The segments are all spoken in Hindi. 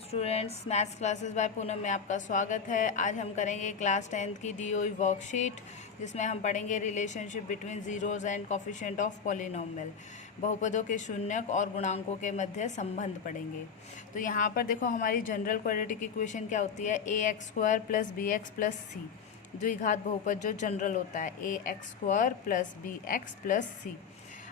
Students, maths classes bye Poonam में आपका स्वागत है। आज हम करेंगे क्लास 10th की डीओई वर्कशीट, जिसमें हम पढ़ेंगे relationship between zeros and coefficient of polynomial. बहुपदों के शून्यक और गुणांकों के मध्य संबंध पढ़ेंगे। तो यहाँ पर देखो, हमारी जनरल क्वाड्रेटिक इक्वेशन क्या होती है? A x square plus b x plus c. द्विघात बहुपद जो जनरल होता है, a x square plus b x plus c.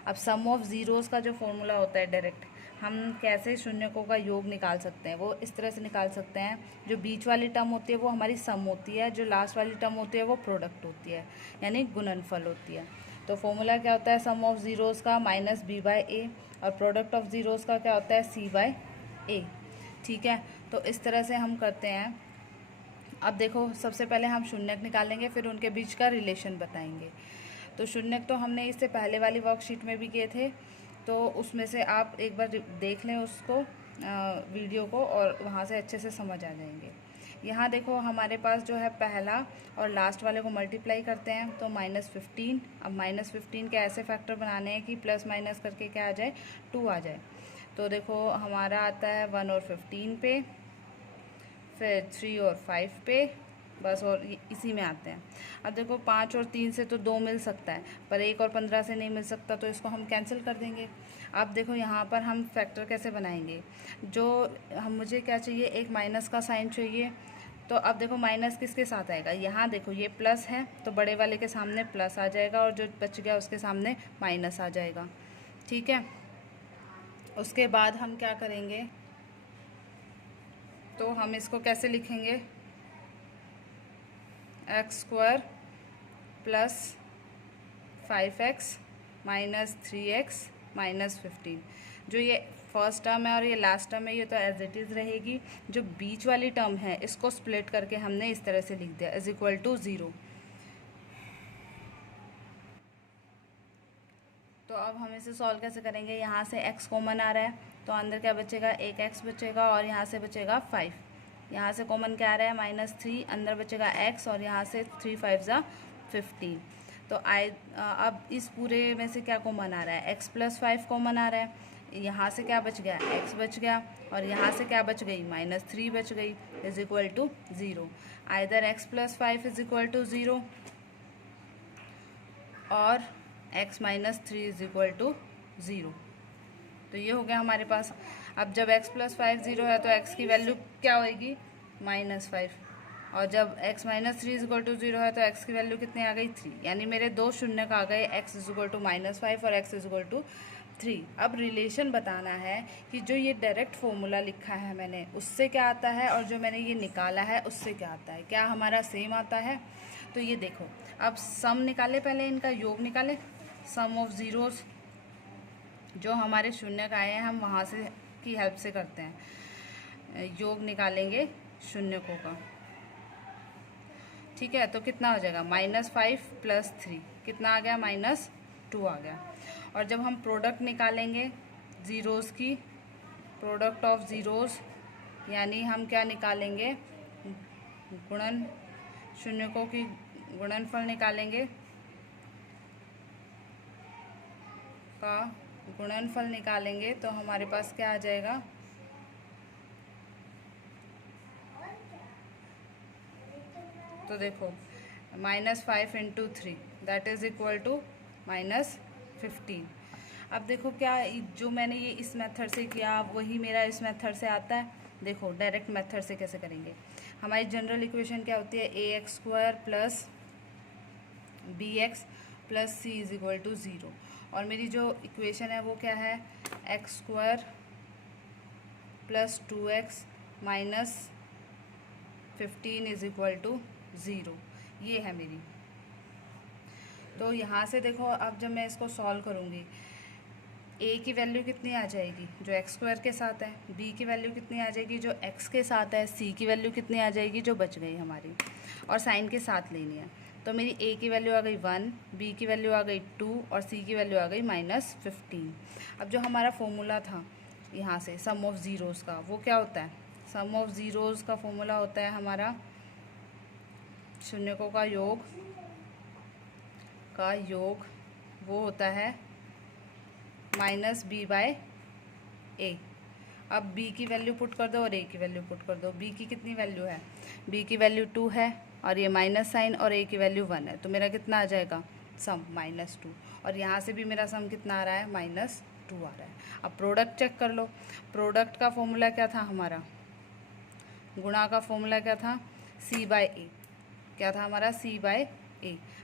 अब सम ऑफ ज़ीरोज़ का जो फॉर्मूला होता है, डायरेक्ट हम कैसे शून्यकों का योग निकाल सकते हैं, वो इस तरह से निकाल सकते हैं। जो बीच वाली टर्म होती है वो हमारी सम होती है, जो लास्ट वाली टर्म होती है वो प्रोडक्ट होती है, यानी गुणनफल होती है। तो फॉर्मूला क्या होता है? सम ऑफ ज़ीरोज़ का माइनस बी बाई ए, और प्रोडक्ट ऑफ ज़ीरोज़ का क्या होता है? सी बाई ए। ठीक है, तो इस तरह से हम करते हैं। अब देखो, सबसे पहले हम शून्यक निकालेंगे, फिर उनके बीच का रिलेशन बताएंगे। तो शून्यक तो हमने इससे पहले वाली वर्कशीट में भी किए थे, तो उसमें से आप एक बार देख लें उसको, वीडियो को, और वहाँ से अच्छे से समझ आ जाएंगे। यहाँ देखो, हमारे पास जो है पहला और लास्ट वाले को मल्टीप्लाई करते हैं तो -15। अब -15 के ऐसे फैक्टर बनाने हैं कि प्लस माइनस करके क्या आ जाए? 2 आ जाए। तो देखो, हमारा आता है 1 और 15 पे, फिर 3 और 5 पे, बस, और इसी में आते हैं। अब देखो, 5 और 3 से तो 2 मिल सकता है, पर 1 और 15 से नहीं मिल सकता, तो इसको हम कैंसिल कर देंगे। अब देखो, यहाँ पर हम फैक्टर कैसे बनाएंगे? जो मुझे क्या चाहिए? एक माइनस का साइन चाहिए। तो अब देखो, माइनस किसके साथ आएगा? यहाँ देखो, ये प्लस है तो बड़े वाले के सामने प्लस आ जाएगा, और जो बच गया उसके सामने माइनस आ जाएगा। ठीक है, उसके बाद हम क्या करेंगे? तो हम इसको कैसे लिखेंगे? X square plus 5x minus 3x minus 15। जो ये फर्स्ट टर्म है और ये लास्ट टर्म है, ये तो एज इट इज़ रहेगी। जो बीच वाली टर्म है, इसको स्प्लिट करके हमने इस तरह से लिख दिया, इज इक्वल टू 0। तो अब हम इसे सॉल्व कैसे करेंगे? यहाँ से x कॉमन आ रहा है, तो अंदर क्या बचेगा? एक x बचेगा, और यहाँ से बचेगा 5। यहाँ से कॉमन क्या आ रहा है? -3, अंदर बचेगा x, और यहाँ से 3 5 ज़ा 15। तो अब इस पूरे में से क्या कॉमन आ रहा है? x प्लस 5 कॉमन आ रहा है। यहाँ से क्या बच गया? x बच गया, और यहाँ से क्या बच गई? -3 बच गई, is equal to 0। Either x plus 5 is equal to 0, और x minus 3 is equal to 0। तो ये हो गया हमारे पास। अब जब x प्लस 5 0 है, तो x की वैल्यू क्या होएगी? -5। और जब x minus 3 is equal to 0 है, तो x की वैल्यू कितनी आ गई? 3। यानी मेरे दो शून्यक आ गए, x इज इक्वल टू -5 और x इज इक्वल टू 3। अब रिलेशन बताना है कि जो ये डायरेक्ट फॉर्मूला लिखा है मैंने, उससे क्या आता है, और जो मैंने ये निकाला है उससे क्या आता है। क्या हमारा सेम आता है? तो ये देखो, अब सम निकाले, पहले इनका योग निकाले। सम ऑफ ज़ीरोज़, जो हमारे शून्यक आए हैं, हम वहाँ से की हेल्प से करते हैं। योग निकालेंगे शून्यकों का। ठीक है, तो कितना हो जाएगा? -5 प्लस 3 कितना आ गया? -2 आ गया। और जब हम प्रोडक्ट निकालेंगे ज़ीरोज़ की, प्रोडक्ट ऑफ ज़ीरोज़, यानी हम क्या निकालेंगे? गुणन, शून्यकों की गुणनफल निकालेंगे, का गुणनफल निकालेंगे, तो हमारे पास क्या आ जाएगा? तो देखो, -5 into 3 that is equal to -15। अब देखो, क्या जो मैंने ये इस मेथड से किया वही मेरा इस मेथड से आता है? देखो, डायरेक्ट मेथड से कैसे करेंगे? हमारी जनरल इक्वेशन क्या होती है? A x square plus b x plus c is equal to 0। और मेरी जो इक्वेशन है वो क्या है? X square plus 2x minus 15 is equal to 0। ये है मेरी। तो यहाँ से देखो, अब जब मैं इसको सॉल्व करूँगी, a की वैल्यू कितनी आ जाएगी? जो एक्स स्क्वायर के साथ है। b की वैल्यू कितनी आ जाएगी? जो x के साथ है। c की वैल्यू कितनी आ जाएगी? जो बच गई हमारी, और साइन के साथ लेनी है। तो मेरी a की वैल्यू आ गई 1, b की वैल्यू आ गई 2, और c की वैल्यू आ गई -15। अब जो हमारा फॉर्मूला था यहाँ से सम ऑफ ज़ीरोज़ का, वो क्या होता है? सम ऑफ ज़ीरोज़ का फॉर्मूला होता है हमारा शून्यकों का योग, वो होता है -b/a। अब बी की वैल्यू पुट कर दो और ए की वैल्यू पुट कर दो। बी की कितनी वैल्यू है, बी की वैल्यू 2 है और ये माइनस साइन, और ए की वैल्यू 1 है, तो मेरा कितना आ जाएगा सम -2। और यहाँ से भी मेरा सम कितना आ रहा है -2 आ रहा है। अब प्रोडक्ट चेक कर लो। प्रोडक्ट का फॉर्मूला क्या था हमारा, गुणा का फॉर्मूला क्या था, C/A। क्या था हमारा, C/A।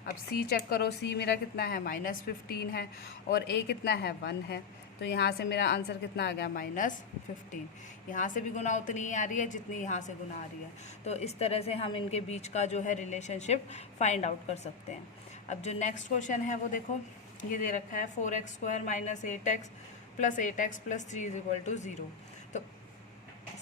अब C चेक करो, C मेरा कितना है -15 है और A कितना है 1 है, तो यहाँ से मेरा आंसर कितना आ गया -15। यहाँ से भी गुना उतनी ही आ रही है जितनी यहाँ से गुना आ रही है। तो इस तरह से हम इनके बीच का जो है रिलेशनशिप फाइंड आउट कर सकते हैं। अब जो नेक्स्ट क्वेश्चन है वो देखो, ये दे रखा है 4x² - 8x + 8x + 3 = 0। तो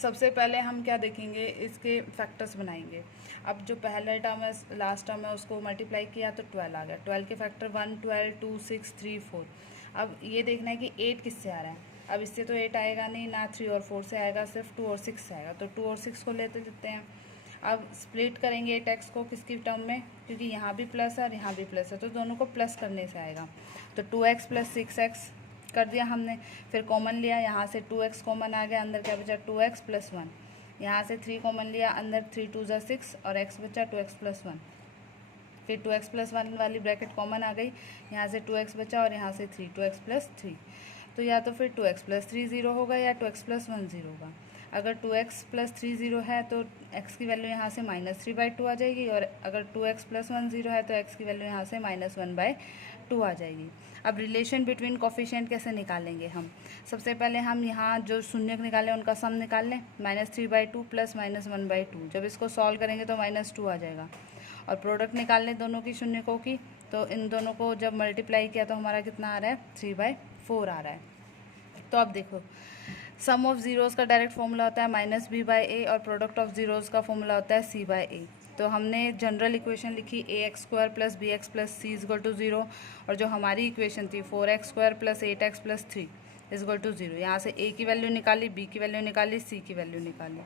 सबसे पहले हम क्या देखेंगे, इसके फैक्टर्स बनाएंगे। अब जो पहला टर्म है, लास्ट टर्म है, उसको मल्टीप्लाई किया तो 12 आ गया। 12 के फैक्टर 1, 12, 2, 6, 3, 4। अब ये देखना है कि 8 किससे आ रहा है। अब इससे तो 8 आएगा नहीं ना, 3 और 4 से आएगा, सिर्फ 2 और 6 से आएगा, तो 2 और 6 को लेते हैं। अब स्प्लिट करेंगे 8x को किसकी टर्म में, क्योंकि यहाँ भी प्लस है और यहाँ भी प्लस है, तो दोनों को प्लस करने से आएगा। तो 2x + 6x कर दिया हमने, फिर कॉमन लिया, यहाँ से 2x कॉमन आ गया, अंदर क्या बचा 2x + 1। यहाँ से 3 कॉमन लिया, अंदर 3 × 2 = 6 और x बचा 2x + 1। फिर 2x + 1 वाली ब्रैकेट कॉमन आ गई, यहाँ से 2x बचा और यहाँ से 3, 2x + 3। तो या तो फिर 2x + 3 0 होगा या 2x + 1 0 होगा। अगर 2x + 3 0 है तो x की वैल्यू यहाँ से -3/2 आ जाएगी, और अगर 2x + 1 0 है तो x की वैल्यू यहाँ से -1/2 आ जाएगी। अब रिलेशन बिटवीन कोफिशिएंट कैसे निकालेंगे हम, सबसे पहले हम यहाँ जो शून्य निकालें उनका सम निकाल लें, -3/2 + -1/2। जब इसको सॉल्व करेंगे तो -2 आ जाएगा। और प्रोडक्ट निकाल लें दोनों की शून्यकों की, तो इन दोनों को जब मल्टीप्लाई किया तो हमारा कितना आ रहा है 3/4 आ रहा है। तो अब देखो, सम ऑफ ज़ीरोज़ का डायरेक्ट फॉर्मूला होता है -b/a और प्रोडक्ट ऑफ ज़ीरोज़ का फॉर्मूला होता है c/a। तो हमने जनरल इक्वेशन लिखी ax² + bx + c = 0, और जो हमारी इक्वेशन थी 4x² + 8x + 3 = 0। यहाँ से a की वैल्यू निकाली, b की वैल्यू निकाली, c की वैल्यू निकाली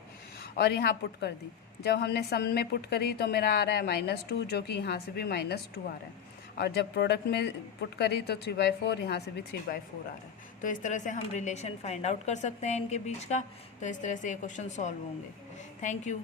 और यहाँ पुट कर दी। जब हमने सम में पुट करी तो मेरा आ रहा है -2, जो कि यहाँ से भी -2 आ रहा है, और जब प्रोडक्ट में पुट करी तो 3/4, यहाँ से भी 3/4 आ रहा है। तो इस तरह से हम रिलेशन फाइंड आउट कर सकते हैं इनके बीच का। तो इस तरह से ये क्वेश्चन सॉल्व होंगे। Thank you.